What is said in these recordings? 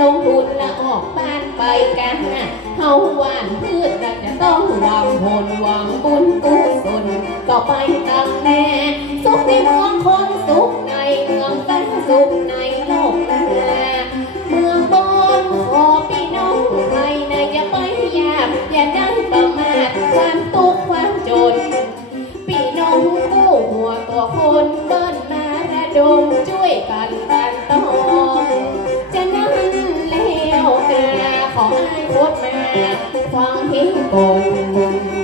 ลงทุนละออกบ้านไปกันนะเฮาหวานพืชเราจะต้องหวังผลหวังบุญกุศลก็ไปตามแน่สุขในเมืองคนสุขในเมืองกันสุขในโลกนาเมืองบนขอพี่น้องไทยนะอย่าไปยามอย่าได้ประมาทความทุกข์ความจนพี่น้องกู้หัวตัวคนเบิ้นมาระดมช่วยกันกันต้อง ฟัง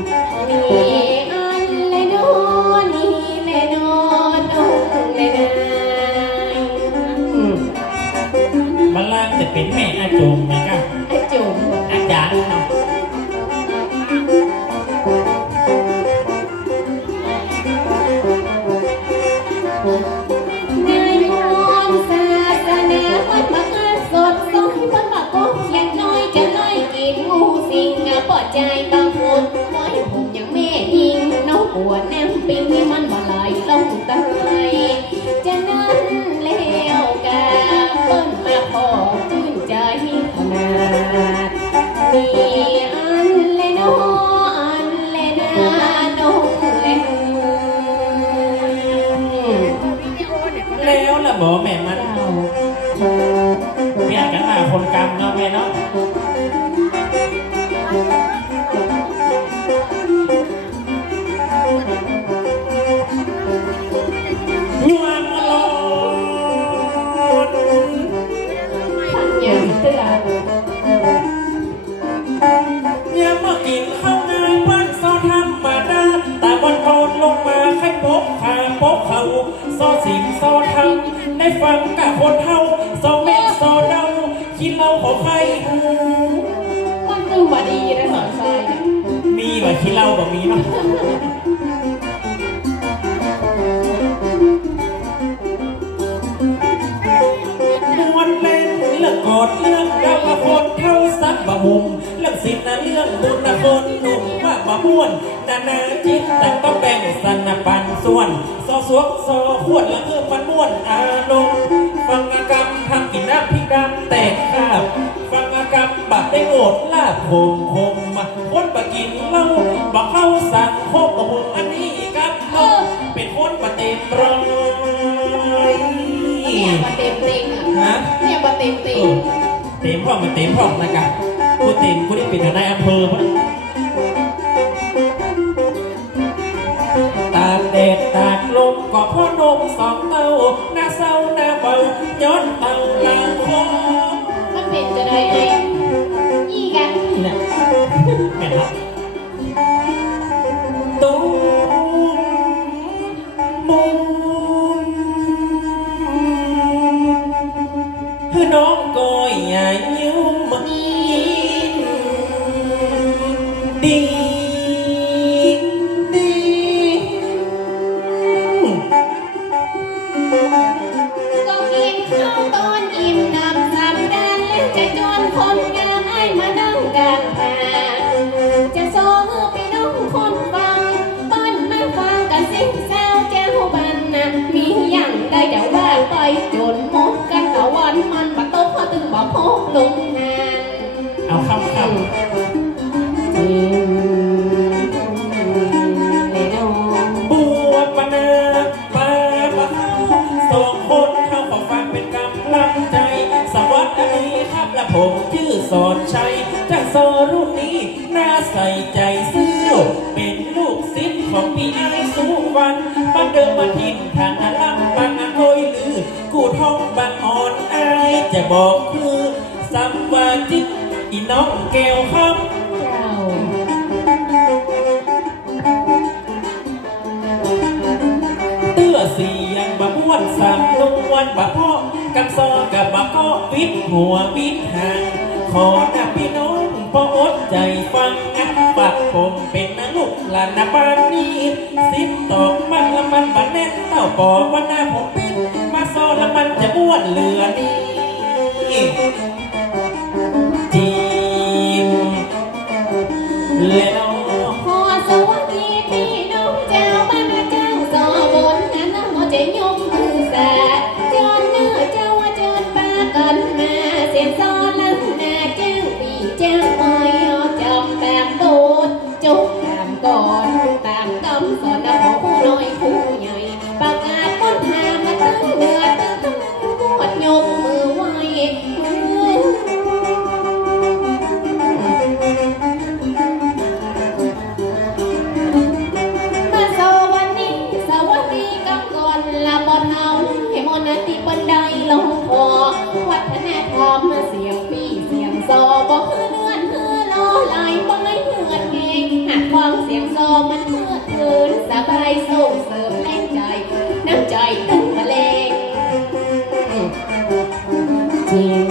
มเนาะแม่เนาะยัวมโลดพันยังเตือนย่ามากินข้าวงานบ้านซอทำมาดาแต่วันก่อนลงมาให้พบขาพบเขาซอสิงซอทำได้ฟังกับคนเฮา มีว่าคิดเราบ่มีเนาะมวนเล่นเรื่องกอดเรื่องดาวคนเท่าสักบะมุมเรื่องสินนะเรื่องบุญนะคนหนุ่มว่าบะม่วนนานาจิตแต่ต้องแบ่งสันนะปันส่วนซอสวกซอขวดละเอื้อมันม่วนอารมณ์ ฟังอากรรมทำกินน้ำพริกดำแตกข้าวฟังอากรรมบัดได้โงดลาบโคมคมมาคนบะกินเหล้าบักเข้าสังคกกระหุงอันนี้กับเขาเป็นคนบะเต็มร้อยเนี่ยมาเต็มติงอะเนี่ยมาเต็มติเองเต็มพ่อมันเต็มพ่อนะกันกูเต็มกูได้เป็นนายอำเภอมั้ตากแดดตากลมก็พ่อนมสองเต้า มุมคือน้องก้อยใหญ่ยิ้มมีดีดีก็กินข้าวตอนอิ่มน้ำสำดานแล้วจะจนคนงามให้มานั่งกลางทางจะ บ่พกลงหานเอาคำคำบัวปะเนาปาปะเฮาสองคนเข้าขอฟังเป็นกำลังใจ สวัสดีครับและผมชื่อสอนชัยจากโซรุ่นนี้น่าใส่ใจซื้อเป็นลูกศิษย์ของพี่ไอ้สุวรรณบ้านเดิมมาถิ่นฐานลำบางอันโอยลือ กูท่องบางอ่อนอายจะบอกคือ สัมวาจิตอีน้องแก้วคำเตื้อเสียงบะม้วนสามนวลบะพ่อกันซอกับบะก็วิดหัววิดหาง ขอหน้าพี่น้องพออดใจฟังนะปากผมเป็นนะลูกหลานนะบ้านนี้สิบตอกมันละมันบันแน่นเต้าปอว่าหน้าผมป็นมาซอละมันจะม้วนเหลือนี่ องมันเมื่อคืนสบายส่งเสริมแรงใจ น้ำใจตั้งแมลงจริง